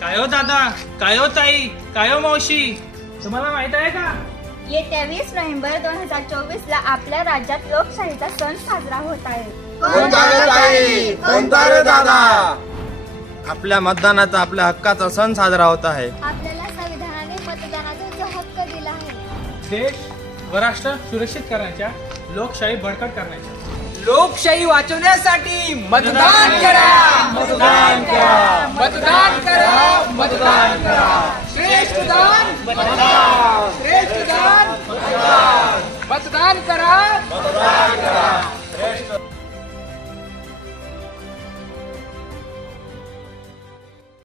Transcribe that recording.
काय हो दादा, काय हो ताई, काय हो मावशी, तुम्हाला माहित आहे का? येत्या 20 नोव्हेंबर 2024 ला आपल्या राज्यात लोकशाहीचा सण साजरा होत आहे. कोणता रे ताई, कोणता रे दादा? आपल्या मतदानाचा, आपल्या हक्काचा सण साजरा होत आहे. आपल्याला संविधानाने मतदानाचा जो हक्क दिला आहे, देश व राष्ट्र सुरक्षित करण्याच्या, लोकशाही बळकट करण्याच्या, लोकशाही वाचवण्यासाठी मतदान करा, मतदान करा, मतदान करा, मतदान करा. श्रेष्ठ दान मतदान, श्रेष्ठ दान मतदान, मतदान करा, मतदान करा.